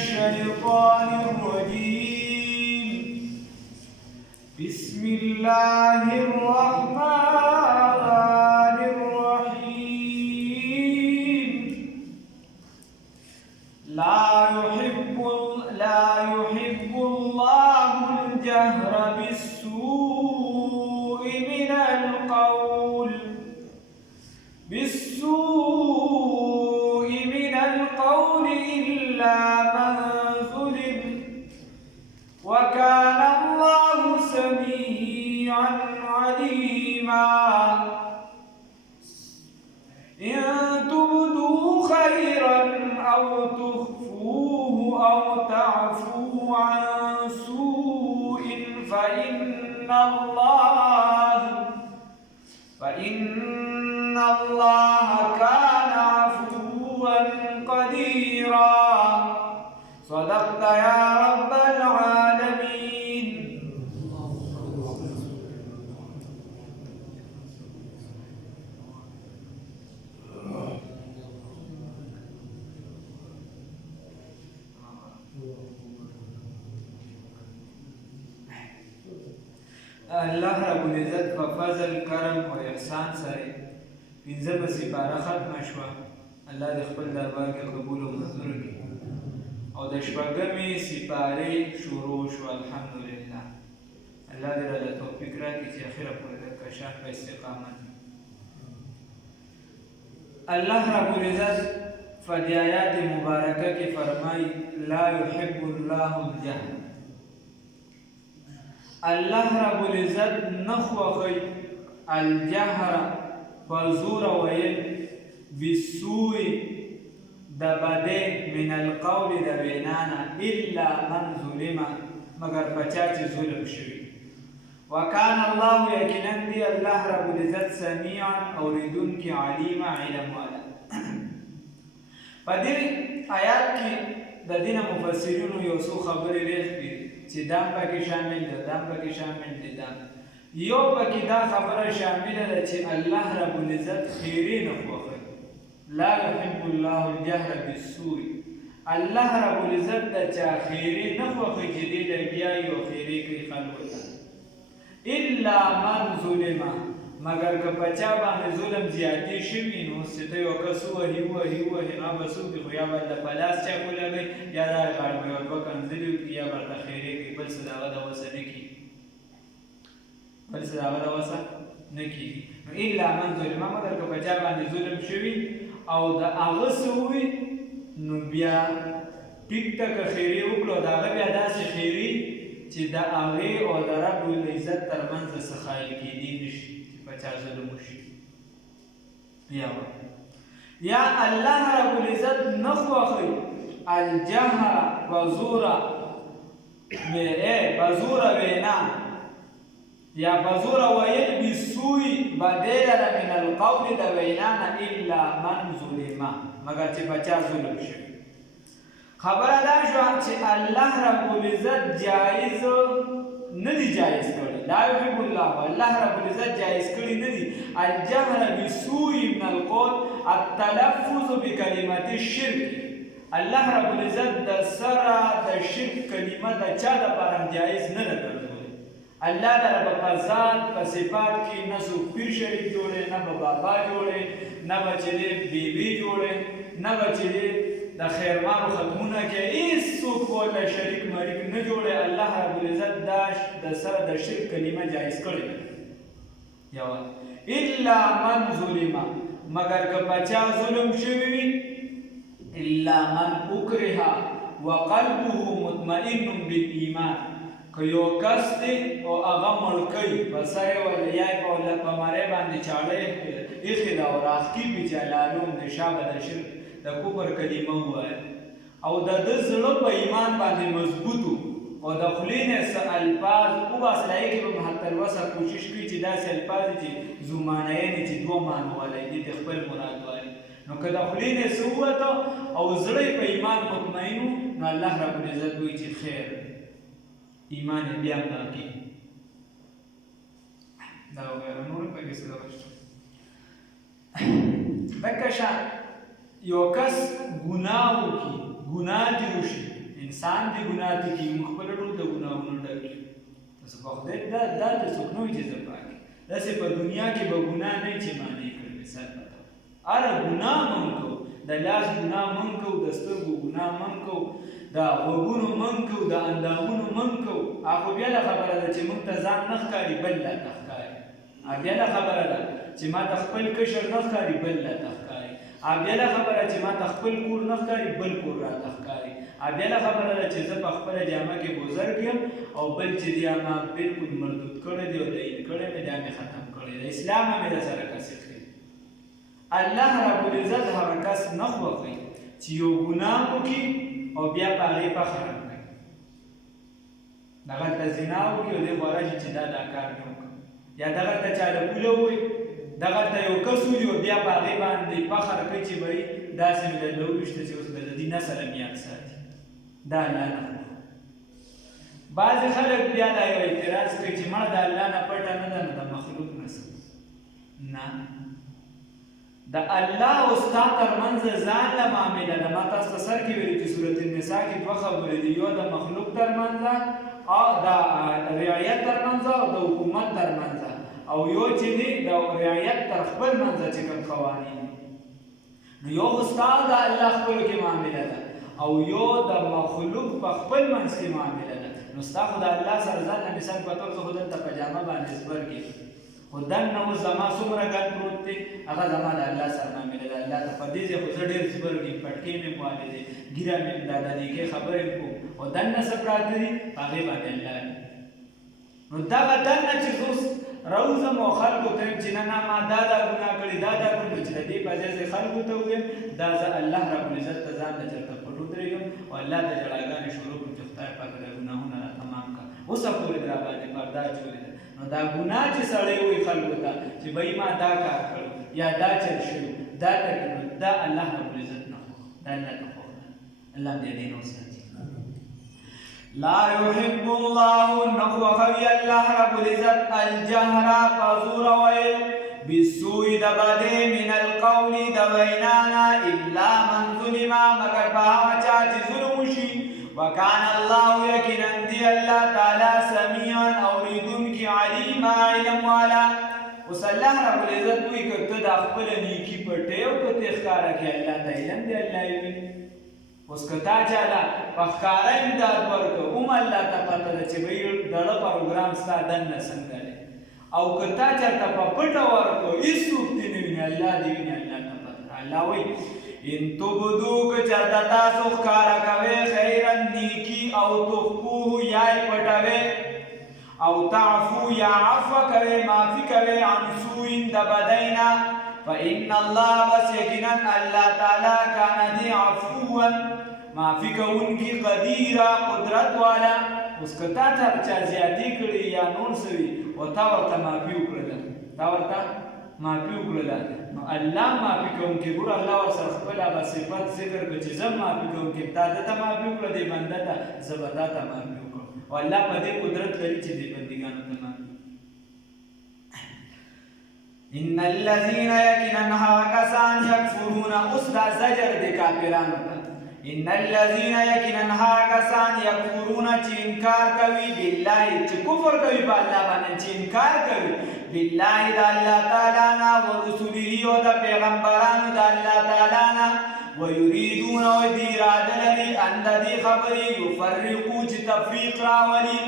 الشيطان الرجيم. بسم الله الرحمن الرحيم. لا يحب الله الجهر بالسوء من القول إلا من ظلم، وكان الله سميعا عليما. إن تبدوا خيرا أو تخفوه أو تعفوا عن سوء فإن الله كان عفوا قديرا. صدقت يا رب العالمين. الله رب العزت په فضل کرم او احسان سره پنځمه سپاره ختمه شوه. الله د خپل دربار کې قبول او منظور کړي او د شپږمې سپارې شروع شو. الحمدلله. الله دې راته توفیق راکړي چې اخره پورې د کشف په استقامت. الله رب العزت په دې آیات مبارکه کې فرمایي لا يحب الله الجهر. الله رب العزت نخوخی الجهر فزور ویل بالسوء د بده من القول د وینانا الا من ظلم مگر پچا چې ظلم شوی. وکان الله یقینا دی الله رب العزت سمیعا اوریدونکي علیم علم والا. په دې آیات کې د دین مفسرینو یو څو خبرې لري چې دام پکې شامل ده، دام پکې شامل دي. یو پکې دا خبره شامله ده چې الله رب العزت خیرې نه خوښوي. لا يحب الله الجهر بالسوء. الله رب العزت د چا خیرې نه خوښوي چې دې لګیا یو خیرې کوي خلکو ته. الا من ظلم مگر که پچا باندې ظلم زیاتې شوي نو ستې یو کس وهي هغه به څوک دي خو یا به د پلاس چاکو لګوي یا دا غاړه به یو دوه کنځلې وکړي یا ورته خیرې کوي. بل څه د هغه د وسه نه کېږي، نو الا من ظلم مگر که پچا باندې ظلم شوي او د هغه څه ووي نو بیا ټیک ټک خیرې وکړو د هغه بیا داسې خیرې چې د هغې او د رب العزت ترمنځ څه خایل کېدی نه شي چې پچا ظلم وشي. یا الله رب العزت نه خوښوي الجهر بزوره وینا یا بزوره ویل بالسوء بدې لره من القول د وینا نه الا من ظلم مگر چې پچا ظلم شوي. خبره دا شوه چې الله رب العزت جایز نه دی جایز کړی. لا يحب الله رب العزت جایز کړی نه دی الجهر بالسوء من القول التلفظ بکلمة الشرك. الله رب العزت د سره د شرک کلمه د چا دپاره جایز نه ده ګرځولی. الله لره به په ذات په صفات کې نه څوک پیر شریف جوړی، نه به بابا جوړی، نه به چې دی بیبي جوړی، نه به چې دی د خیرمانو ختمونه کې هېڅوک ورته شریک مریک نه جوړی. الله رب العزت دا د سره د شرک کلمه جایز کړې ده. یوه الا من ظلم مگر که پچا ظلم شوي وي الا من اکره وقلبه مطمئن بالایمان. که یو کس دی او هغه مړ کوي په سر یې ولا یا یې په مرۍ باندې چاړه ایښې ده او راښکي پې چې لالون د شا به د شرک د کفر کلمه ووایه او د ده زړه په ایمان باندې مضبوط او د خولې نه څه الفاظ وباسي هغې کې به حتی الوسه کوشش کوي چې داسې الفاظ چې ذو معنیین چې دوه معنی والی دي د خپل مراد والی. نو که د خولې نه څه ووته او زړه یې په ایمان مطمئن و نو الله رب العزت وایي چې خیر ایمان یې بیا هم دغه کېږي. دا وغیره نور پکې څه ډول شته. دکه شان یو کس ګناه وکړي، ګناه دې وشي انسان دې ګناه دي کوي موږ خپل ټول د ګناهونو ډک یو تاسو په خدای دا د څوک نه وي چې زه پاک داسې په دنیا کې به ګناه نه چې معنی کړی مثال پته اره ګناه مونږ کوو د لاس ګناه مونږ کوو د سترګو ګناه مونږ کوو د غوږونو مونږ کوو د اندامونو مونږ کوو هغه بیا له خبره ده چې مونږ ته ځان نه ښکاري بل لا ته ښکاري بیا له خبره ده چې ما ته خپل کشر نه ښکاري بل لا ته ښکاري بیا له خبره چې ما ته خپل کور نه ښکاري بل کور راته ښکاري بیا له خبره ده چې زه په خپله جامه کې بزرګ یم او بل چې دی ما بلکل مردود کړی دی او تعین کړی مې دا مې ختم کړی دی اسلام مې درسره کسې ښیي الله رب العزت هغه کس نه خوښوي چې یو ګناه وکړي او بیا په هغې فخر وکړي دغلته زنا وکړي او دی غوره شي چې دا کار مې وکړ یا دغلته چا د پوله ووایي دغلته یو کس ولي او بیا په هغې باندې فخر کوي چې بهی داسې مې درله وویشته چې اوس به د دې نسل هم یاد ساتي دا الله نه خوښوي بعضې خلک بیا دا یو اعتراض کوي چې مړه د الله نه پټه نه ده نو د مخلوق نه نه د الله او ستا ترمنځ ځان له معامله ده ما تاسو ته سر کې ویلي چې صورت النساء کې دوه خبرې دي یو د مخلوق ترمنځ او د رعایت ترمنځ او د حکومت ترمنځ او یو چې دی د رعایت تر خپل منځ چې کوم قوانین نو یو خو ستا د الله خپلو کې معامله ده او یو د مخلوق په خپل منځ کې معامله ده نو ستا خو د الله سره ځان له مثال په طور زه خو دلته په جامه باندې زبرګې خو دننه اوس زما څومره ګډ پروت دی هغه زما د الله سره معامله ده الله ته په دې ځای خو زه ډېر زبرګ یم پټکې مې پوهلې دی ګیره مې دا د نیکې خبرې کوم او دننه څه پراته دي هغې باندې الله نو دغه دننه چې زه اوس راوځم او خلکو ته یم چې نه ما دا ګناه کړې دا کړې چې د دې په ځای زه خلکو ته ووایم دا زه الله رب العزت ته ځان له چېرته پټ ودرېږم او الله ته جړاګانې شروع کړم چې خدای پاک دا ګناهونه را تمام کړه اوسه پورې را باندې پرده اچولې ده نو دا ګناه چې سړی وایي خلکو ته چې بهی ما دا کار کړی یا دا چل شوي دا تکلیف دا الله رب العزت نه خوښ دا الله ته خوښ ده الله دې دین وساتي لا يحب الله نخوخوي الله رب العزت الجهر پزور ویل بالسوء دبده من القول دوینانا الا من ظلم مگر باها چاچ ظلم شي وكان الله يقينا دي الله تعالى سميعا اوریدون کی علیم علم والا وس الله رب العزت وی کته د خپل نیکی پټیو کته ښکارا کی الله ته علم دی الله وی اوس کتا چاله پخکارا امداد ورکو الله ته پته چې وی دغه پروګرام ستا دنه څنګه دی او کتا چاته په پټه ورکو هیڅوک دې نه ویني الله دې ویني الله ته پته الله وی ان تبدو که چاته تاسو ښکارا کوئ خیرا نیکی او تخفوه یا پټوئ او تعفو یا عفو کوئ معافي کوئ عن سوء د بدینا فإن الله بس یقینا الله تعالی کان دی عفوا معافي کوونکی قدیرا قدرت والا اوس که تا ته چا زیاتې کړي یا نور سوي او تا ورته معافي وکړله نو الله معافي کوونکی ګوره الله ورسره خپل هغه صفت ذکر کړه چې زه معافي کوونکی تا ده ته معافي وکړه دې بنده ته زه به تا ته معافي وکړم او الله په دې قدرت لري چې دې بندګانو ته معافي ان الذين يكننها كسان يكفرون اسدا زجر د کافرانو ته ان الذين يكننها كسان يكفرون چې انکار کوي بالله چې کفر کوي په الله باندې چې انکار کوي بالله د الله تعالی نه او رسوله او د پیغمبرانو د الله تعالی نه ويريدون وديراده لري ان د دې خبرې يفرقوا چې تفریق راولي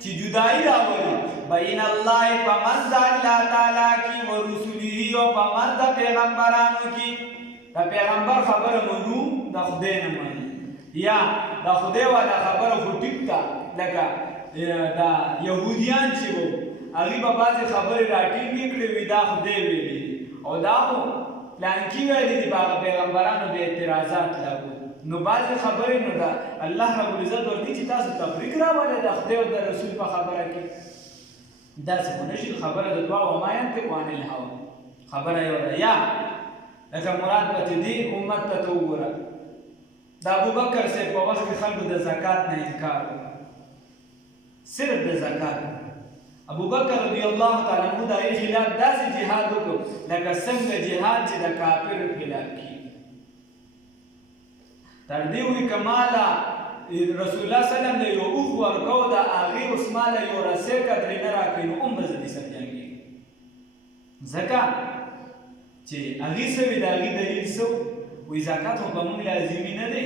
چې جدائی راولي بین الله پمنځ الله تعالی کی او رسوله او پمنځ پیغمبرانو کی د پیغمبر خبره منو د خدای نه مانی یا د خدای والا خبره خو ټیک تا لکه دا يهوديان چې وو هغه په بازي خبره راټینګ کړې وي دا خدای ویلي او دا خو پلانکی ویلي دي په پیغمبرانو به اعتراضات لاګو نو بازي خبره نو دا الله رب العزت ورته چې تاسو تفریق راولې د خدای او د رسول په خبره کې دا څه نشي خبره د دعا او ما ينطق عن الهوى خبره یو یا لکه مراد به دې امت ته وګوره د ابوبکر سے په وخت کې خلکو د زکات نه انکار صرف د زکات ابوبکر رضی الله تعالی عنہ د خلاف داسې جهاد وکړ لکه څنګه جهاد چې د کافر خلاف کی تر دې وی کمالا رسول الله صلی الله علیه وسلم له یو اوښ ورکو د هغې اوس ما له یو رسۍ قدرې نه راکوي نو هم به زه دې سبیان کېږي ځکه چې هغې څه وي د هغې دلیل څه وایي زکات خو به مونږ لازمي نه دی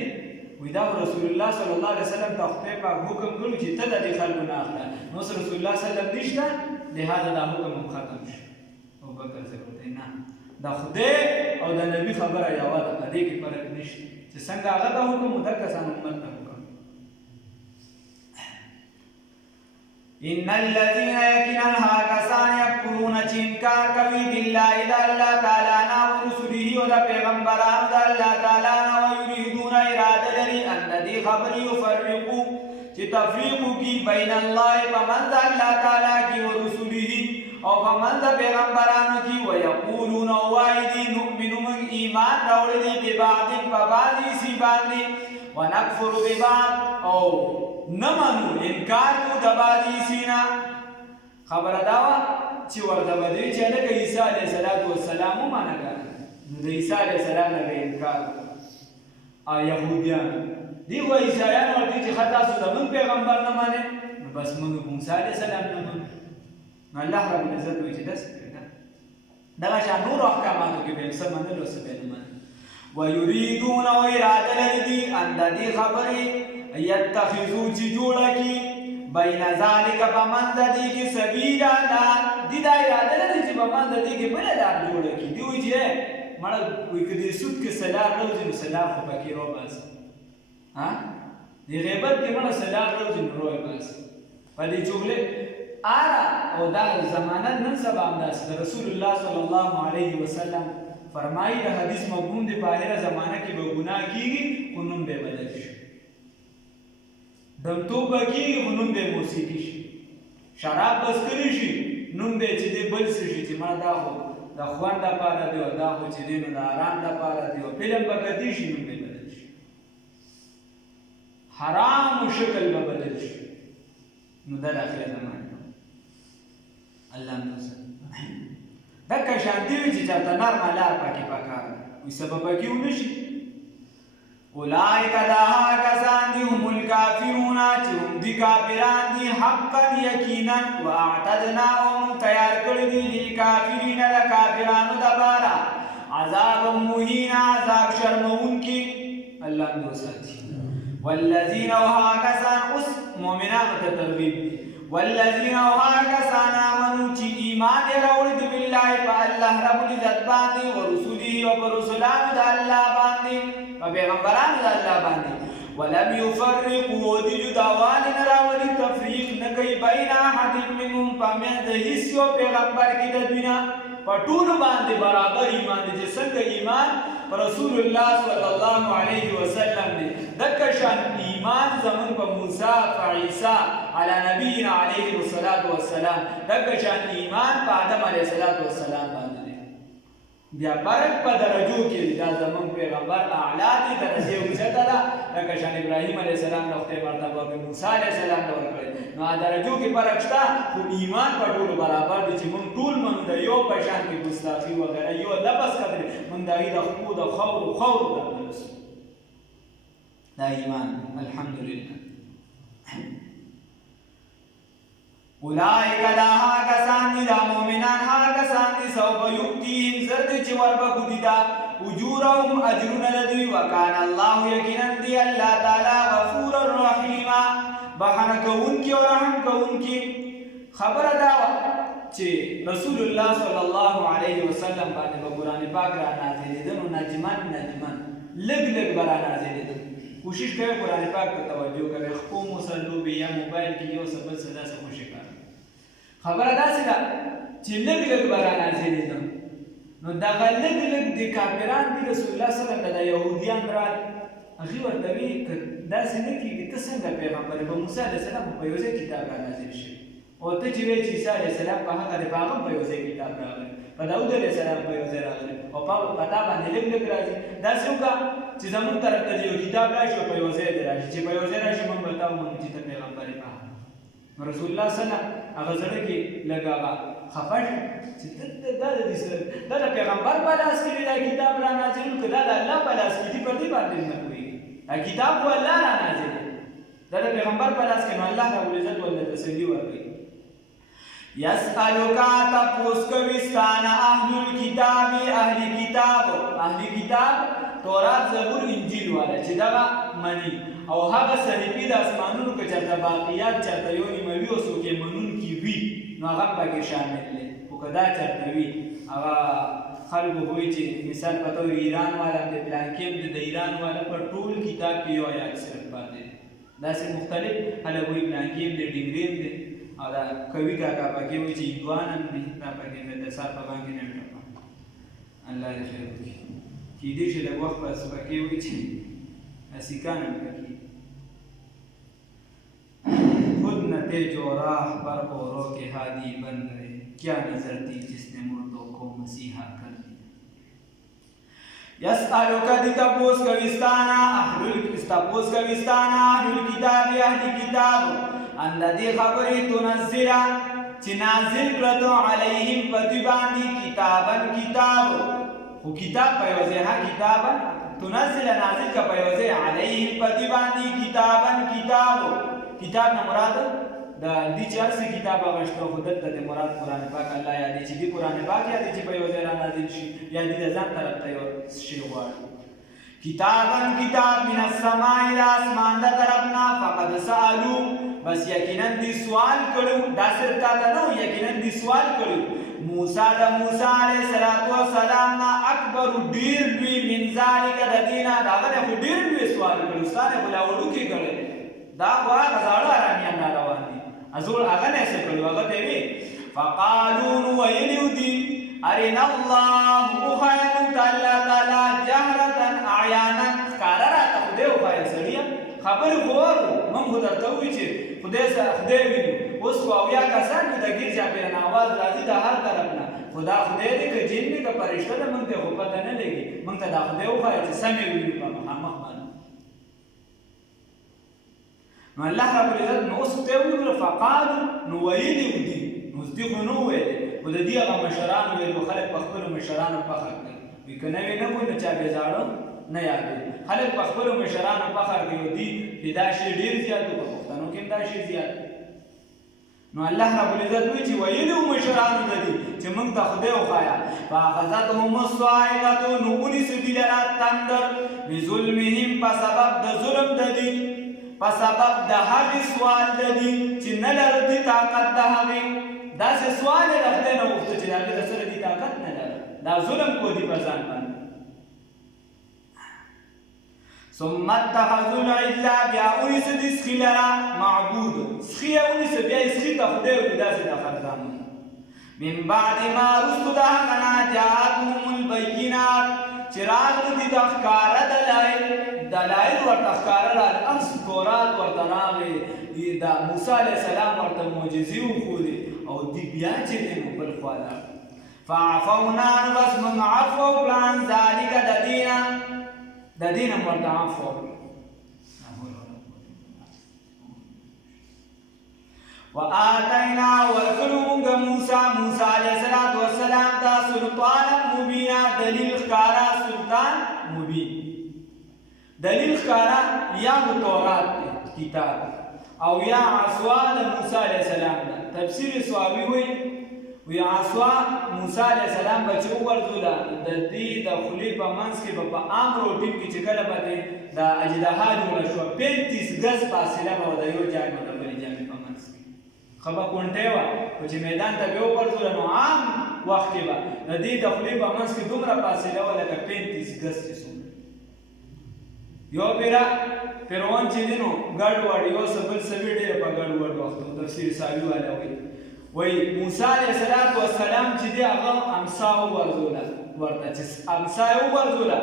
وایي دا رسول الله صلی الله علیه وسلم ته خدای پاک حکم کړو چې ته د دې خلکو نه اخله نو اوس رسول الله صلی الله علیه وسلم نشته لهذا دا حکم هم ختم شو ابوبکر څه ورته نه دا خدای او د نبی خبره یوه ده په دې کې فرق نشته چې څنګه هغه ته حکم و دقه سم امت ته حکم ان الذين يكنن هاكسان يكفرون چې انکار کوي بالله د الله تعالی نه او رسوله او د پیغمبرانو د الله تعالی نه او یریدون اراده لري ان دې خبرې یفرقو چې تفریق کی بین الله ومن الله تعالی کی او رسوله او ومن د پیغمبرانو کی ويقولون وایدی نؤمن من ایمان راوړي به بعد په بعضی سی باندې ونکفر ببعض او نمنو انکار کو د بعضی سینا خبره دا وا چې ورته بدوی چې لکه عیسی علیه السلام ومنه کړ نو د عیسی علیه السلام نه انکار يهوديان دی و عیسایان ورته چې خطا سو د من پیغمبر نه مانه نو بس موږ موسی علیه السلام نه مانه نو الله رب العزت وایي چې داس دا شان نور احکاماتو کې به څه منلو څه به نه منلو ويريدون اراده لري ان د دې خبرې يتخذوا جوړه کی بین ذالک بمن د دې کې سبیلا دا د دا اراده لري چې بمن د دې کې بل لار جوړه کی دی وایي چې مړ وي کدي سود کې سلام روزي نو سلام خو پکې رو بس ها دی غیبت کې مړ سلام روزي نو رو بس په دې جمله آرا او دا زمانه نن سبا انداز رسول الله صلی الله علیه وسلم فرمایي د حدیث مفهوم دی په هغه زمانه کې به ګناه کیږي خو نوم به بدل شي دمتوب به کیږي خو نوم به موسیقي شي شراب بس کړی شي نوم به چې دی بل څه شي چې ما دا خو د خوند لپاره دی او دا خو چې دی نو د آرام لپاره دی او فلم به کتي شي نوم به بدل شي حرام شکل به بدل شي نو دا د آخر زمانه الله نوسه دکه شانتی وي چې چاته نرمه لار پکې پکار وي سبب پکې ونشي اولئک دا هغه کسان دي هم الکافرون چې هم دي کافران دي حقا یقینا واعتدنا هم تیار کړي دي للکافرین د کافرانو دپاره عذاب مهین عذاب شرمونکي الله نوسه والذین وها کسان اوس مؤمنانو ته ترغیب دي والذین وها کسان آمنوا چې ایمان یې راوړي دي بالله په الله رب العزت باندې او رسوله او په رسولانو د الله باندې په پیغمبرانو د الله باندې ولم يفرقوا دي جداوالي نه راوړي تفریق نه کوي بین احد منهم په منځ د هیڅ یو پیغمبر کې د دوی نه په ټولو باندې برابر ایمان دي چې څنګه ایمان رسول الله صلی الله علیه وسلم دی دغه شان ایمان زمون په موسی په عیسی علی نبینا علیه الصلاۃ والسلام دغه شان ایمان په آدم علیه السلام باندې دی بیا برک په درجو کې دا زمون پیغمبر اعلی دی درجه اوچته ده دغه شان ابراهیم علیه السلام د خپل مرتبه په موسی علیه السلام ډول کړی نو درجو کې فرق شته خو ایمان په ټول برابر دي چې مونږ ټول مونږ د یو په شان کې ګستاخی وغیرہ یو لبس کړی مونږ د خود خور د دا ایمان الحمدلله اولئک دا هغه کسان دي دا مؤمنان هغه کسان دي سوف یؤتیهم زرد چې وربکو دي دا اجورهم اجرون لدوی وکان الله یقینا دی الله تعالی غفور الرحیم بخنه کوونکی او رحم کوونکی خبره دا چې رسول الله صلی الله علیه وسلم باندې په قرآن پاک را نازلېدل نو نجمان لګ به را نازلېدل کوشش کوئ قرآن پاک ته توجه کوئ خپو مسلو به یا موبایل کې یو څه بل څه داسې خوشې کوئ خبره داسې ده چې لګ به را نازلېدل نو دغه لګ د کافران دي رسول الله صلی الله علیه وسلم د یهودیان راغلل هغې ورته وایي که داسې نه کېږي ته څنګه پیغمبر په موسی علیه السلام په یو ځای کتاب را نازل شوی او ته چې وایې چې عیسی علیه السلام په هغه دی په هغه په یو ځای کتاب راغلی په داود علیه السلام په یو ځای راغلی او په تا باندې لږ راځي داسې وکړه چې زموږ طرف ته یو کتاب راشي او په یو ځای دی راشي چې په یو ځای راشي موږ به تا ومنو چې ته پیغمبر یې په رسول الله صلی الله هغه زړه کې لږ هغه خفه شو چې دا د پیغمبر په لاس کې دا کتاب را نازل که دا د الله په لاس کې دي په دې باندې نه پوهېږي دا کتاب خو الله را نازل دا د پیغمبر په لاس کې نو الله رب العزت ولته تسلی ورکوي. یسألک تپوس کوي ستانه اهل الکتاب اهل کتاب تورات زبور انجیل والا چې دغه مني او هغه صحیفې د اسمانونو کې چرته باقیات چرته یو نیموي او څوک یې منونکي وي نو هغه پکې شامل دی. خو که دا چرته وي هغه خلکو وایي چې مثال په طور ایران والا د پلانکې د ایران والا په ټول کتاب کې یو آیات صرف پاتې دی. داسې مختلف خلک وایي پلانکې د ډنګرې دی او دا کوي کاکا پکې وایي چې هندوان هم دي دا پکې د سر په باندې نه ټپه الله دې خیر وکړي. کیدای شي لږ وخت پس پکې وایي چې سیکان هم پکې خود نتیج و راہ پر اوروں کے ہادی بن گئے کیا نظر تھی جس نے مردوں کو مسیحا کر دیا. یسألک دی تپوس کوستانا اهل الکتاب اهل کتاب الذي خبری تنزل چې نازل کړو علیهم پدی باندې کتاب خو کتاب په وجه کتاب تنزل نازل کا په وجه علیهم پدی باندې کتاب نه مراد د دې چې هر کتاب غشتو خو دلته د مراد قرآن پاک الله یادې چې دی قرآن پاک یادې چې په وجه را نازل شي یا دې ځان طرف ته یو شی غواړي. کتاب من السماء الى اسمان د طرفنا فقد سالو بس یقینا دی سوال کړو دا صرف تا نه یقینا دی سوال کړو موسی علیہ السلام نا اکبر ډیر لوی من ذالک د دینه دا غره ډیر لوی سوال کړو ستانه بلا وړو کې کړل دا وا غزاړه آرامیان روان دي ازول هغه نه څه کړو هغه ته وی فقالوا ويلودي ارنا الله خير تعالی جهرة اعیانا قرار ته خدای وایي سړیا خبر غوړ مونږ درته وی چې خدای ویني اوس خو بیا کسان د ګرځا په نواز راځي د هر طرف نه خدای دې کې جن دې کې پرشته ده مونږ ته خو پته نه لګي مونږ ته دا خدای وایي چې سمې ویني په مخامخ باندې نو الله رب العزت نو اوس ته ویل فقالوا نو ویلي ودي نو دې خو نو ویلي و د دې هغه مشران ویلو خلک په خپل مشرانو فخر کوي وی کنه وی نه کوي چا به زاړو نه یادې خلک په خپل مشرانو فخر کوي دي دا شی ډیر زیات په پښتنو کې دا شی زیات نو الله رب العزت وی چې ویلو مشرانو دي چې موږ ته خدای وخایا فاخذتهم الصاعقه نو اونې سدیلرا تندر بظلمهم په سبب د ظلم ددي په سبب د هغې سوال ددي چې نه لري طاقت د هغې داسې سوال یې د خدای نه وغوښته چې د هغې د سره دي طاقت نه لري دا ظلم کو دي په ځان باندې ثم اتخذوا العجل بیا اونیس دي سخي لرا معبود سخي اونیس بیا سخي ته خدای وي داسې د خرزامون من بعد ما رستو د هغه نه جاءتهم البینات چې راغلي دي د ښکاره دلایل ورته ښکاره راغلي اصل تورات ورته راغلی د موسی علیه السلام ورته معجزې وښودې او دوی بیا چې دی نو بل خوا لاړل فعفونا نو بس موږ عفو وکړه عن ذلک د دینه ورته عفو وآتینا ورکړو موږ موسی علیه السلام ته سلطانا مبینا دلیل ښکاره سلطان مبین دلیل ښکاره یا تورات کتاب او یا عصوا د موسی علیه السلام ده تفسیر صحابي وی عصوا موسی علیه السلام بچ وګرځوله د دې د خولې په منځ کې په عام روټین کې چې کله به د اجدها جوړه شوه 35 ګز فاصله به د یو جای نه د بلې جامې په منځ کې خبه کونټۍ وه خو چې میدان ته به وګرځوله نو عام وخت کې به د دې د خولې په منځ کې دومره فاصله وه لکه 35 ګز چې څومره یو پیرا فرعون چې دی نو ګډ وډ یو څه بل څه ډېر په ګډ وډ وخت تفسیر صحابي والا وایي موسی علیه السلام چې دی هغه امسا وغورځوله ورته چې امسا یې وغورځوله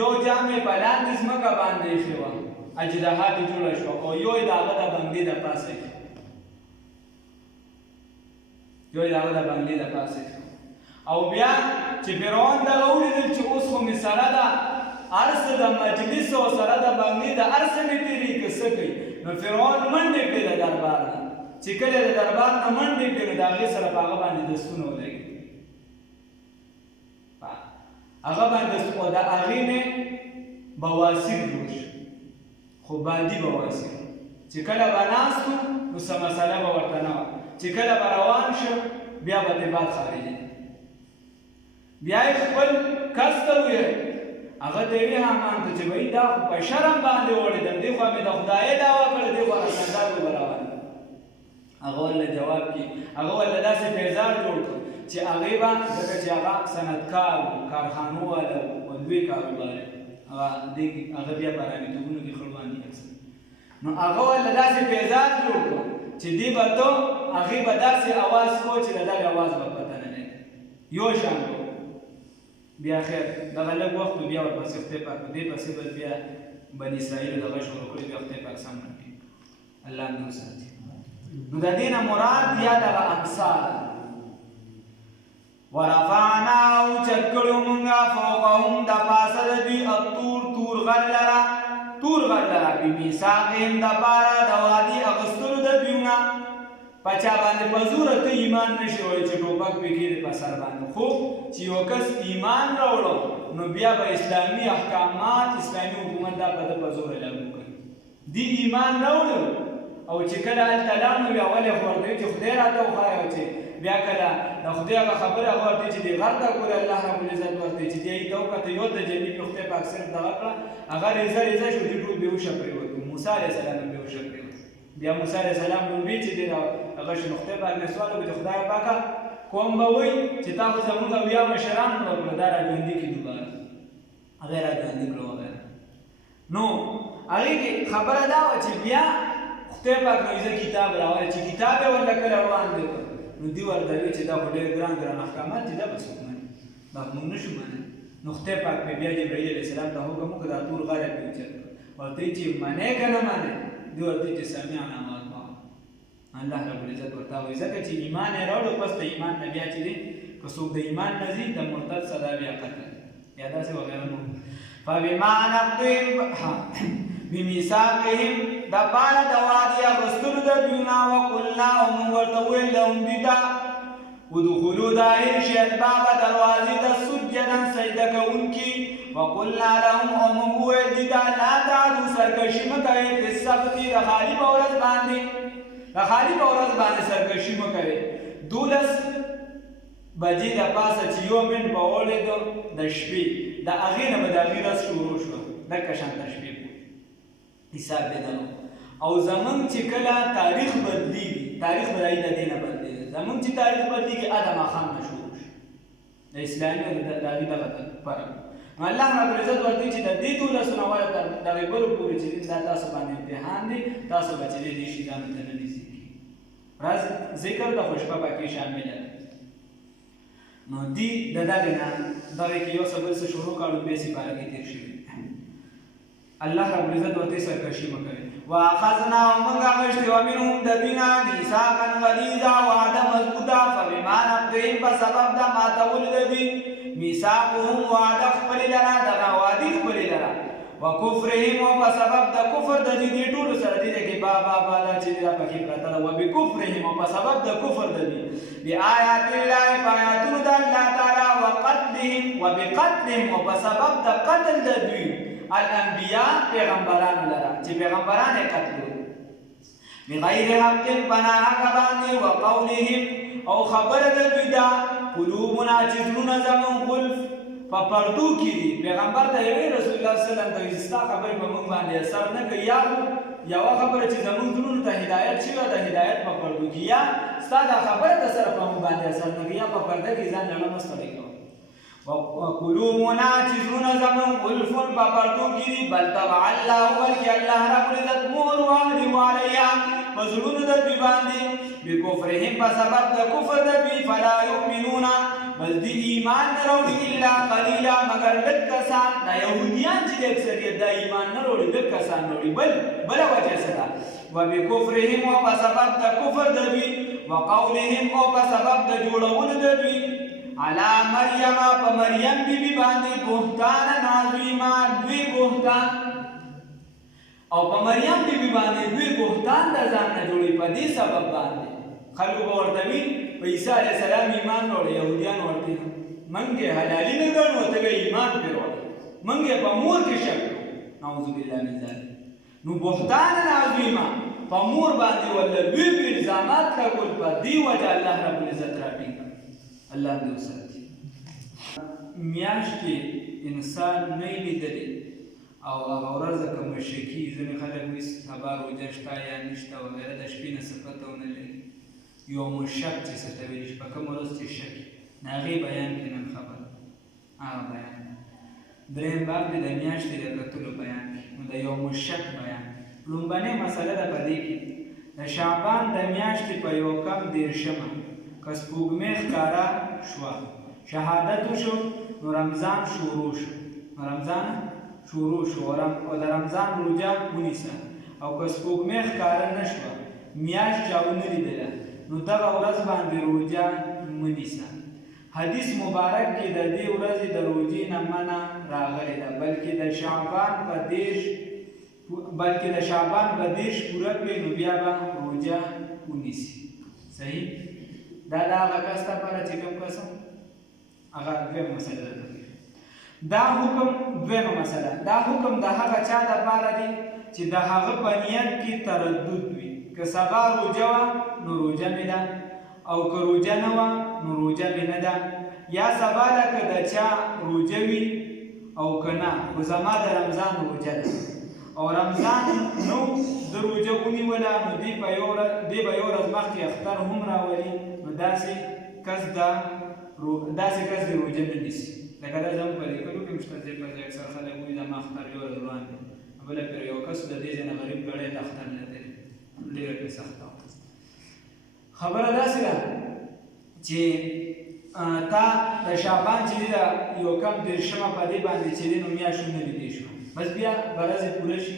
یو جامې په لاندې ځمکه باندې ایښې وه اجدها دې جوړه شوه او یو یې د هغه د بنګلې د پاسه ایښې او بیا چې فرعون دغه ولیدل چې اوس خو مې سره ده هر څه د مجلس او سره د بنګلې د هر څه مې تېرې که څه کوي نو فرعون منډې کړې د دربار نه چې کله د دربار نه منډې کړې نو د هغې سره په هغه باندې دستونه ولګېدل هغه باندې او د هغې نه بواسیر جوړ شو خو بادي بواسیر چې کله به ناست وو نو څه مسله به ورته نه وه چې کله به روان شو بیا به ترې باد خارجېده بیا یې خپل کس ته وویل هغه ته یې ویې حامان ته چې بهی دا خو په شرم باندې وړېدم دې خوا مې د خدایۍ دعوه کړې دې خوا رسندار به روان هغه ورله جواب کې هغه ورله داسې پیزار جوړ کړ چې هغې به ځکه چې هغه صنعتکار و کارخانو والا و لوی کاروبار هغه بیا پرامیتوبونو کې خړواني اکثر نو هغه ورله داسې پیزار جوړ کړ چې دې به ته هغې به داسې اواز کو چې د دغې اواز به پته نه لري یو شان کو بیا خیر دغه لږ وخت بیا ورپسې خدای پاک دې پسې به بیا بني اسرائیلو دغه شروع کړي بیا خدای پاک سم کړي الله دې وساتي نو د دې نه مراد یا دغه امثال ورفعنا اوچت کړو مونږه فوقهم د پاسه د دوی تور غر لره بمیثاقهم دپاره د وعدې اخیستلو د دوی نه په چا باندې په زوره ته ایمان نشي وړی چې ټوپک پې کېږدي په سر باندې خو چې یو کس ایمان راوړو نو بیا به اسلامي احکامات اسلامي حکومت دا په ده په زوره لاګو کوي دي ایمان راوړو او چې کله هلته لاړ نو بیا ولې خو ورته وي چې خدای راته وښایه او چې بیا کله د خدای هغه خبره هغه ورته چې دې غر ته ګورې الله ربالعزت ورته چې دې ته وکړه یو د جنې پې خدای پاک صرف دغه کړه هغه ریزه شو دې ټول بېهوشه پرېوتو موسی علیه السلام یې بېهوشه پرېوت بیا موسی علیه السلام لومبي چې دې هغه شو نو خدای پاک نه سوال وکړي چې خدای پاکه کوم به وایي چې تا خو زموږ اویا مشران مړه کړه دا راژوندي کړي دوباره هغه یې راژوندي کړه وغیره نو هغې کې خبره دا وه چې بیا خدای پاک نو زه کتاب راوړی چې کتاب یې ورله کله وړاندې کړ نو دوی ورته وایي چې دا خو ډېر ګران احکامات دي دا به څوک مني دا موږ نه شو منلی نو خدای پاک مې بیا جبرائیل علیه السلام ته حکم وکړ دا تور غر یې پرې اوچت کړ ورته وایي چې منې که نه منې دوی ورته وایي چې سمعنا واطعنا الله ربالعزت ورته وایي ځکه چې ایمان یې راوړو پس د ایمان نه بیا چې دی که څوک د ایمان نه ځي د مرتد سزا بیا قتل یا داسې وغیره نو فبما نقضهم بمیثاقهم دپاره د وعدې اخیستلو د دوی نه وقلنا او موږ ورته وویل لهم دوی ته ادخلوا داخل شئ الباب دروازې ته سجدا سجده کوونکي وقلنا لهم او موږ وویل دوی ته لا تعدوا سرکشي مه کوئ فی السبت د خالي په ورځ باندې سرکشي مه کوئ 12 بجې د پاسه چې یو منټ به وړېدو د شپې د هغې نه به د هغې ورځ شروع شوه دکه شانته شپې حساب دی دغه او زمونږ چې کله تاریخ بدلیږي تاریخ به د دې نه بدلېږي زمونږ چې تاریخ بدلیږي د ماښام نه شروع شي د اسلامي او د هغې دغه فرق نو الله ربالعزت ورته وایي چې د دې 12 نه وړه تر دغې بلو پورې چې دا تاسو باندې امتحان دی تاسو به چې دې شیطانو ته نه نیسي راز ذکر د خوشبه پکې شامله ده نو دی د دغې نه دغې کې یو څه بل څه شروع کړو بیا سپاره کې تېر شوي الله ربالعزت ورته سرکشي مه کوئ واخذنا موږ اخیستې وه منهم د دوی نه میثاقا غلیظا وعده مضبوطه فبما نقضهم په سبب د ماتولو د دوی میثاقهم وعده خپلې لره دغه وعدې خپلې لره وکفرهم او په سبب د کفر د دوی دې ټولو سره دې کې با دا چې دا پکې پرته ده وبکفرهم او په سبب د کفر د دوی بآیات الله په آیاتونو د الله تعالی وبقتلهم او په سبب د قتل د دوی الانبیاء پیغمبرانو لرا چې پیغمبران یې قتلو بغیر حق پنا حق باندې وقولهم او خبره د دوی دا قلوبنا چې زړونه زموږ غلف په پردو کې دي پیغمبر ته یې رسول الله صلی الله علیه وسلم ته ستا خبرې په موږ باندې اثر نه کوي یا یوه خبره چې زموږ زړونو ته هدایت شوې د هدایت په پردو کې یا ستا دا خبره د سره په موږ باندې اثر نه کوي یا په پرده کې ځان نه مستړی کوي وقلوبنا چې زړونه زموږ غلف په پردو کې دي بل طبع الله بلکې الله ربالعزت مهر واهلي علیها په زړونو د دوی باندې بکفرهم په سبب د کفر د دوی فلا یؤمنون بس دی ایمان نه راوړي الا قلیلا مگر لږ کسان دا یهودیان چې د اکثریت دا ایمان نه راوړي لږ کسان راوړي بله وجه څه ده وبکفرهم او په سبب د کفر د دوی وقولهم او په سبب د جوړولو د دوی علی مریم په مریم بیبي باندې بهتانا عظیما دوی بهتان او په مریم بیبي باندې دوی بهتان د ځان نه جوړي په دې سبب باندې خلکو به ورته وي په عیسی علیه السلام ایمان راوړی یهودیان ورته موږ یې حلالي نه ګڼو ته به ایمان پرې راوړی موږ یې په مور کې شک کړو نعوذ بالله من ذلک نو بهتانا عظیما په مور باندې ولا لوی الزامات لګول په دې وجه الله رب العزت راټینګ الله دې وساتي. میاشت کې انسان نه لیدلی او هغه ورځ که مشکي ځینې خلک وایي سبا روژه شته یا نشته وغیره د شپې نه څه پته ونه لري. یوم الشک چې څه ته ویل شي په کومه ورځ چې شک د هغې بیان کې نن خبره هغه بیان. درېیم باب دی د میاشتې د کتلو بیان کې نو د یوم الشک بیان. لومبنۍ مسله ده په دې کې د شعبان د میاشتې په یو کم دېرشمه که سپوږمۍ ښکاره شوه شهادت وشو نو رمضان شروع شو او د رمضان روژه ونیسه او که سپوږمۍ ښکاره نه شوه میاشت چا ونه لیدله نو دغه ورځ باندې روژه مه نیسه. حدیث مبارک کې د دې ورځې د روژې نه منع راغلې ده بلکې د شعبان په 10 پوره کړي نو بیا به روژه ونیسي. صحیح دا د هغه کس لپاره چې کوم کس هغه دویمه مسله ده. دویمه مسله دا حکم د هغه چا لپاره دی چې د هغه په نیت کې تردد وي که سبا روژه وه نو روژه مې ده او که روژه نه وه نو روژه مې نه ده یا سبا ده که د چا روژه وي او که نه خو زما د رمضان روژه ده او رمضان نو د روژه ونیوله نو دی به یو ورځ مخکې اختر هم راولي نو داسې کس د روژه نه نیسي. لکه دا زموږ په لیکلو کې شته ځای پر ځای اکثر خلک وایي زما اختر یو ورځ وړاندې بله پرې یو کس د دې ځای نه غریب ګړی د اختر نه دی ډېره پرې سخته وه. خبره داسې ده چې تا د شعبان چې دی د یو کم دېرشمه په دې باندې چې دی نو میاشت نه لیدې شوه بس بیا به ورځې پوره شي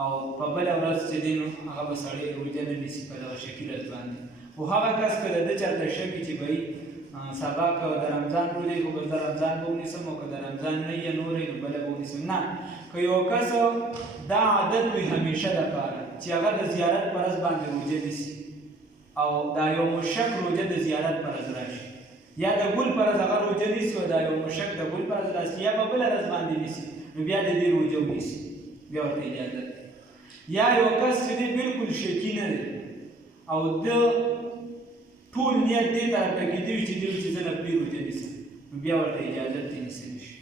او په بله ورځ چې دی نو هغه به سړی روژه نه نیسي په دغه شکي ورځ باندې. خو هغه کس که د ده چېرته شک وي چې بهی سبا که د رمضان روژه خو بس د رمضان به ونیسم او که د رمضان نه یې نور یې نو بله به ونیسم. نه که یو کس دا عادت وي همیشه دپاره چې هغه د زیارت په ورځ باندې روژه نیسي او دا یوم الشک روژه د زیارت په ورځ راشي یا د ګل په ورځ هغه روژه نیسي او دا یوم الشک د ګل په ورځ راشي یا په بله ورځ باندې نیسي نو بیا د دې روژه ونیسي بیا ورته اجازه ده. یا یو کس چې دی بلکل شکي نه دی او د ټول نیت دې طرف ته کېدی وي چې دی چې زه نفلي روژه نیسم نو بیا ورته اجازت یې نیسلی شي.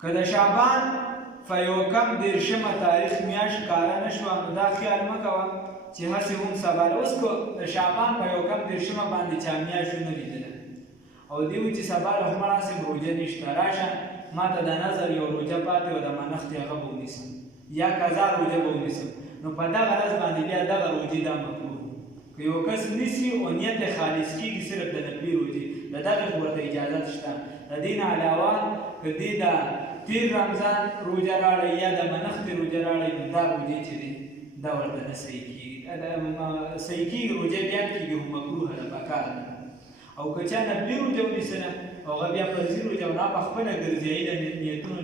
که د شعبان په یو کم دېرشمه تاریخ میاشت ښکاره نه شوه نو دا خیال مه کوه چې هسې هم سبا اوس که د شعبان په یو کم دېرشمه باندې چا میاشت ونه لیدله او دی وایي چې سبا له هم راسم روژه نشته راشه ما ته د نظر یو روژه پاتې او د منښتې هغه به ونیسم یا قضا روژه به ونیسم نو په دغه ورځ باندې بیا دغه روژې دا مکروه. که یو کس نیسي او نیت یې خالص کېږي صرف د نفلي روژې د دغې خو ورته اجازت شته. د دې نه علاوه که دې د تیر رمضان روژه راړی یا د منښتې روژه راړی نو دا روژې چې دی دا ورته نه صحیح کېږي صحیح کېږي روژه بیا کېږي خو مکروهه ده پکار ده. او که چا نفلي روژه ونیسله او هغه بیا فرضي روژه او په خپله ګرځیایي د نیتونو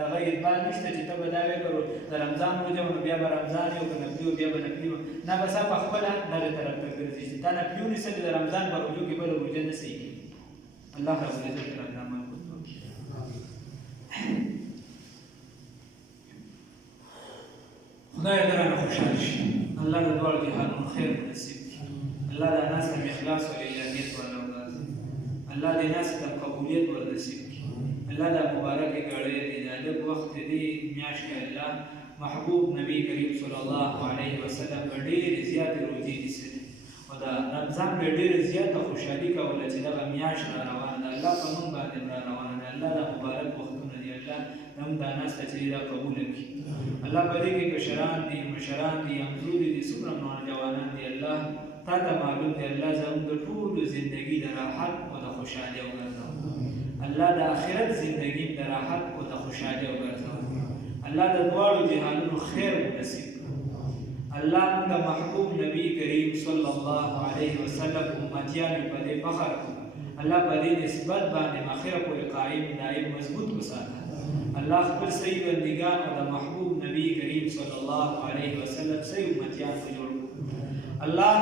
دغه اعتبار نشته چې ته به دا وکړو د رمضان روژه نو بیا به رمضان یو که نفلي و بیا به نفلي و نه بس په خپله دغې طرف ته ګرځي چې تا نفلي ونیسلې د رمضان په روژو کې بله روژه نه صحیح کېږي. الله رب العزت راته عمل وکړي. خدای دې رانه خوشحال شي. الله د دواړو جهانونو خیر نصیب کړي. الله دا ناس ته اخلاص او الهیت والا وګرځي. الله دې ناس ته قبولیت ور نصیب کړي. الله دا مبارکې ګړۍ دې د لږ وخت دې میاشت کې الله محبوب نبی کریم صلی الله علیه وسلم په ډېرې زیاتې روژې نیسلې او د رمضان په ډېرې زیاته خوشحالي کوله چې دغه میاشت را روانه ده الله په موږ باندې را روانه ده. الله دا مبارک وختونه دي الله هم دا ناس ته چې دا قبوله کړي. الله په دې کې کشران دي مشران دي همزولي دي څومره نوجوانان دي الله تا ته معلوم دی. الله زموږ د ټولو زندګي د راحت او د خوشحالۍ وګرځوه. الله د آخرت زندګي د راحت او د خوشحالۍ وګرځوه. الله د دواړو جهانونو خیر نصیب کړه. الله موږ د محبوب نبی کریم صلی الله علیه وسلم امتیانو په دې فخر کړو. الله په دې نسبت باندې مخیره پورې قائم دائم مضبوط وساته. الله خپل صحیح بندګان او د محبوب نبی کریم صلی الله علیه وسلم صحیح امتیان په جوړ کړو. الله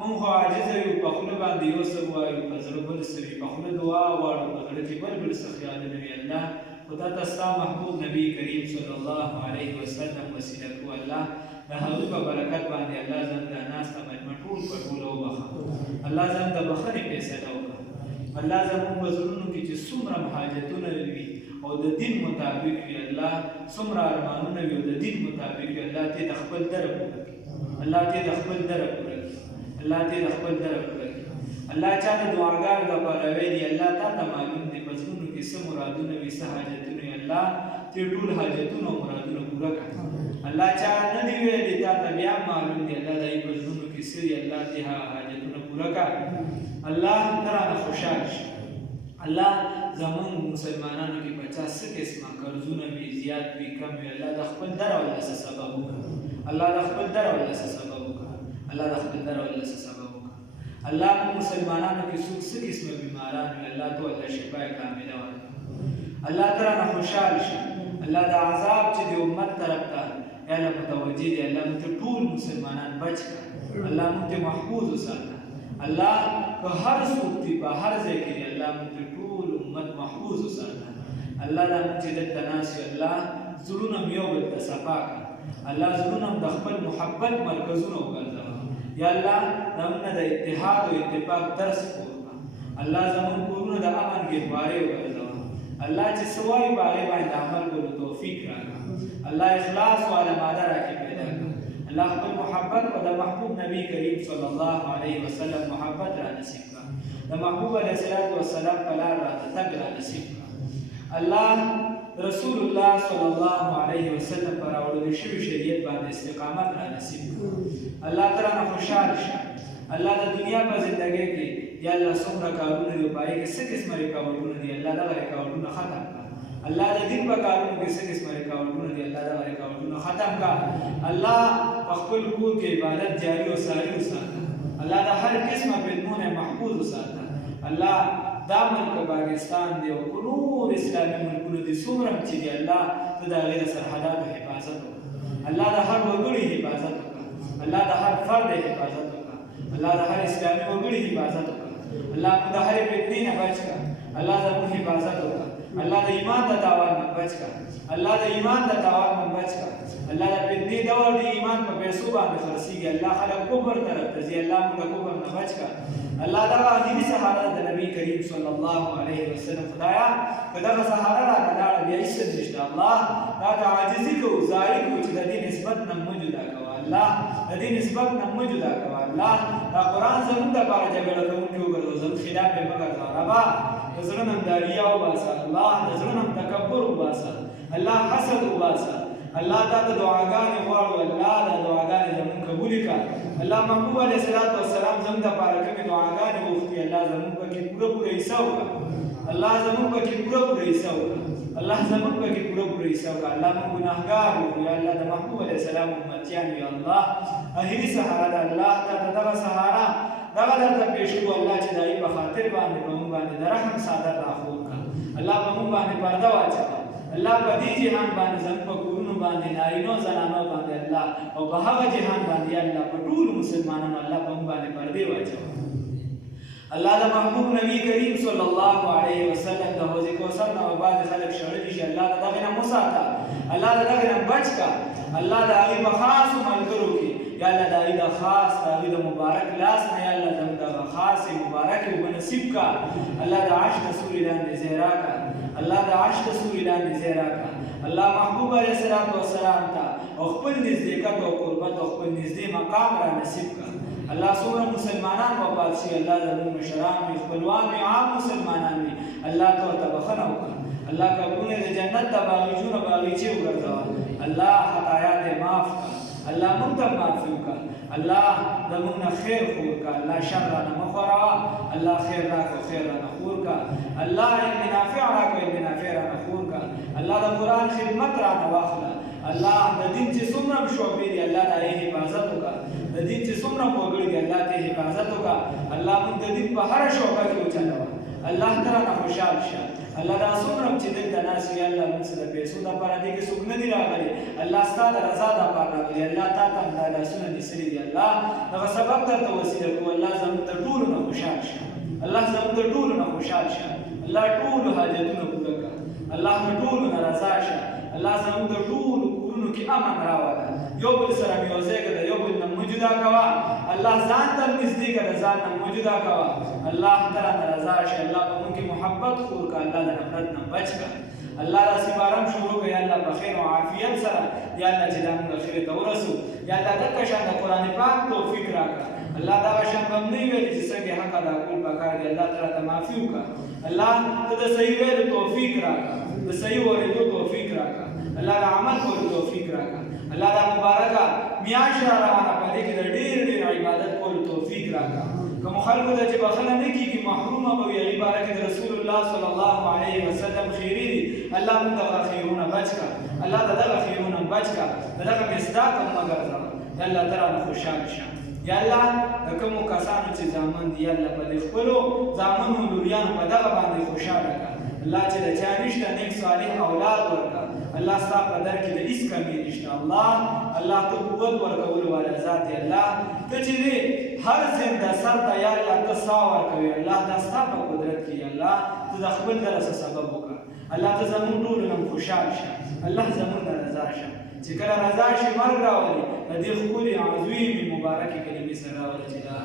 مونږ خو عاجز یو په خوله باندې یو څه وایو په زړه بل څه وي په خوله دعا غواړو په زړه کې بل څه خیالونه وي. الله خدا تستا محبوب نبی کریم صلی الله علیه وسلم وسیله کو الله د هغه په برکت باندې الله زم د ناس ته مټول پټول او بخا الله زم د بخنه فیصله وکړه الله زموږ په زړونو کې چې څومره حاجتونه وي او د دین مطابق وي الله څومره ارمانونه وي او د دین مطابق وي الله ته د خپل در پوره کړي الله ته د خپل در پوره کړي الله ته د خپل در پوره کړي الله چا د دعاګانو لپاره ویلي الله تا ته معلوم دي په زړونو کې څه مرادونه وي څه حاجتونه الله ته ټول حاجتونه او مرادونه پوره کړي الله چا نه دی ویلي تا ته بیا معلوم دي الله دای په زړونو کې څه الله ته حاجتونه پوره کړي الله ترانه خوشاله شي الله زمون مسلمانانو کې 50 قسمه قرضونه وي زیات وي کم وي الله د خپل در ولله سبب وکړي الله د خپل در ولله سبب وکړي الله د خپل در ولله سبب وکړي الله مسلمانانو کې څوک څه قسمه بیماران وي الله ته الله شفای کامله ورکړي الله ترانه خوشاله شي الله د عذاب چې د امت طرف ته یا الله متوجه دي الله موږ ټول مسلمانان بچ کړي الله موږ محفوظ وساتي الله په هر څوک دی په هر ځای کې الله موږ ټول امت محفوظ وساتي الله دا موږ د تناسي الله زړونه یو بل ته صفا کړي الله زړونه د خپل محبت مرکزونه وګرځوي یا الله زموږ د اتحاد او اتفاق درس ورکړه الله زموږ کورونه د امن کې باره وګرځوي الله چې سوای باغې باندې عمل کولو توفیق راکړي الله اخلاص والا ماده راکړي پیدا کړي الله خپل محبت او د محبوب نبی کریم صلی الله علیه وسلم محبت را نصیب کړه د محبوب علیه السلام په لار را تګ را نصیب کړه الله رسول الله صلی الله علیه وسلم پر اورل شوی شریعت باندې استقامت را نصیب کړه الله تعالی خوشاله شه الله د دنیا په ژوندۍ کې یا الله څومره کارونه دی پای کې څه قسمه رکاوټونه دي الله دا رکاوټونه ختم کړه الله د دین په کارونو کې څه قسمه رکاوټونه دي الله دا رکاوټونه ختم کړه الله خپل کور کې عبادت جاری او ساری وساته الله دا هر قسمه بدمونه محفوظ وساته الله دا ملک پاکستان دی او نور اسلامي ملکونو دي څومره چې دی الله ته دا غیر سرحدات حفاظت وکړه الله دا هر وګړي حفاظت وکړه الله دا هر فرد حفاظت وکړه الله دا هر اسلامي وګړي حفاظت وکړه الله د هر فتنې نه بچ کړه الله زموږ حفاظت وکړه الله د ایمان د تاوان نه بچ کړه الله د ایمان د تاوان نه بچ کړه الله د فتنې دور د ایمان په پیسو باندې خرڅيږي الله خلک کفر طرف ته ځي الله موږ کفر نه بچ کړه الله دا اخیری سهارا د نبی کریم صلی الله علیه وسلم خدایا کدا سهارا را دا بیا هیڅ نشته الله دا عاجزی کو زاری کو چې د دې نسبت نه موجوده کا الله د دې نسبت نه موجوده کا الله دا قران زموږ د بار جګړه کوونکو ګرځو زم خلاف به مگر ربا زړه داریا او باسا الله د زړه تکبر او باسا الله حسد او باسا الله تعالی دعاګانې غواړو الله دا دعاګانې زموږ قبول کړه الله محبوب علیه السلام زموږ د پاره کومې دعاګانې وغوښتي الله زموږ پکې پوره حصہ وکړه الله زموږ پکې پوره حصہ وکړه الله زموږ پکې پوره حصہ وکړه الله موږ ګناهګار یو یا الله د محبوب علیه السلام امتیان یا الله اخیری سهارا الله تعالی دغه سهارا دغه درته پیش کو الله چې دای په خاطر باندې په موږ باندې د رحم صادر راخور کړه الله په موږ باندې پرده واچوه الله په دې جهان باندې زم په کورونو باندې نارینو زنانو باندې الله او په هغه جهان باندې الله په ټول مسلمانانو الله په موږ باندې پرده واچوه الله د محبوب نبی کریم صلی الله علیه وسلم د حوض کوثر نه بعد خلک شړل شي الله دغه نه مساته الله دغه نه بچ کا الله د هغه په خاص ملګرو کې یا الله د هغه خاص د هغه مبارک لاس نه یا الله دغه خاص مبارک ونصیب کا الله د عرش رسول الله زهرا کا الله د عرش رسول الله زهرا کا الله محبوب علیه السلام ته خپل نزدېکت او قربت او خپل نږدې مقام را نصیب کا الله سوره مسلمانان په پاتشي الله زموږ مشران خپلوان عام مسلمانان الله ته بخنه وکړه الله قبول د جنت د باغچونو باغچې وګرځوا الله خطايات معاف کړه الله موږ ته معاف وکړه الله زموږ خیر خور کړه الله شر نه مخورا الله خیر راکړه خیر نه خور کړه الله علم نافع راکړه علم نافع نه خور کړه الله د قران خدمت را واخله الله د دین چې څومره شوبې دي الله د حفاظت وکړه د دین چې څومره وګړي دي الله ته حفاظت وکړه الله موږ د دین په هر شوبه کې وچلو الله تعالی خوشحال شه الله دا څومره چې دلته ناس وي الله موږ سره پیسو د پاره دي کې څوک نه دي راغلي الله ستاسو رضا د پاره راغلي الله تعالی دا لاسونه دي سړي دي الله دا سبب درته وسیله کو الله زموږ ته ټول نه خوشحال شه الله زموږ ته ټول نه خوشحال شه الله ټول حاجتونه پوره کړه الله د ټولو نه رضا شه. الله زموږ د ټولو کورونو کې امن راوله، یو بل سره مې یوځای کړه، یو بل نه مو جدا کوه. الله ځان ته نږدې کړه، ځان نه مو جدا کوه. الله تعالی نه رضا شه. الله په موږ کې محبت خور کړه، الله د نفرت نه بچ کړه. الله داسې باران شروع کړه یا الله په خیر او عافیت سره، یا الله چې دا موږ اخرې ته ورسو. یا الله دغه شان د قرآن پاک توفیق راکړه. الله دغه شان به نه ویلي چې څنګه حق ادا کول پکار دی. الله تعالی ته معافي وکړه. الله ته د صحیح ویلو توفیق راکړه، د صحیح اورېدو توفیق راکړه. الله د عمل کولو توفیق راکړه. الله دا مبارکه میاشت را روانه په دې کې د ډېر ډېر عبادت کولو توفیق راکړه. کوم خلکو ته چې بخښنه نه کېږي محرومه به وي، هغې باره کې د رسول الله صلی الله علیه وسلم خیري دي. الله موږ دغه خیرونه بچ کړه. الله د دغه خیرونه بچ کړه، د دغه مصداق هم مه ګرځوه. یا الله تعالی نه خوشحاله شه. یا الله د کومو کسانو چې زامن دي، یا الله په دې خپلو زامنو لوریانو په دغه باندې خوشحاله کړه. الله چې د چا نشته نیک صالح اولاد ورکړه. الله ستا په در کې د هېڅ کمي نشته. الله ته قوت ورکولو والا ذات دی. الله ته چې دی هر زنده سر ته یا الله ته ساه ورکوي. الله دا ستا په قدرت کې یا الله ته د خپل درسه سبب وکړه. الله ته زموږ ټولو نه خوشحال شه. الله زموږ نه رضا شه. چې کله رضا شي مرګ راولي، د دې ښکلې عظیمې مبارکې کلمې سره راولي چې لا